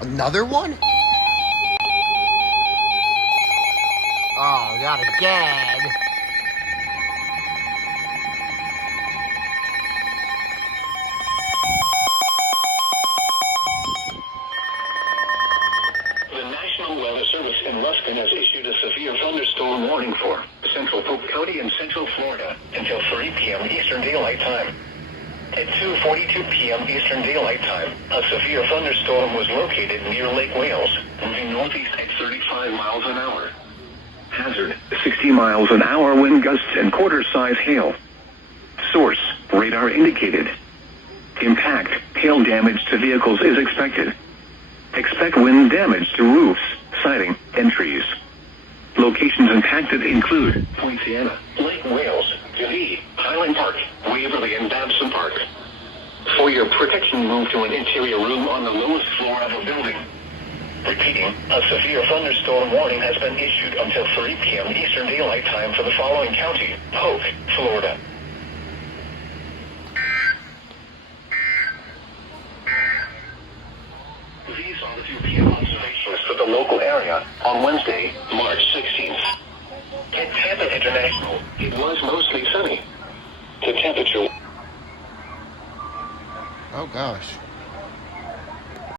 Another one? Oh, not again. The National Weather Service in Ruskin has issued a severe thunderstorm warning for central Polk County and central Florida until 3 p.m. Eastern Daylight Time. At 2:42 p.m. Eastern Daylight Time, a severe thunderstorm was located near Lake Wales, moving northeast at 35 miles an hour. Hazard, 60 miles an hour wind gusts and quarter-size hail. Source, radar indicated. Impact, hail damage to vehicles is expected. Expect wind damage to roofs, siding, and trees. Locations impacted include Point Siena, Lake Wales, Gavee, Highland Park, Waverly, and Babson Park. For your protection, move to an interior room on the lowest floor of a building. Repeating, a severe thunderstorm warning has been issued until 3 p.m. Eastern Daylight Time for the following county: Polk, Florida. These are the 2 p.m. observations for the local area on Wednesday, March 16th. At Tampa International, it was mostly sunny. The temperature... Oh gosh.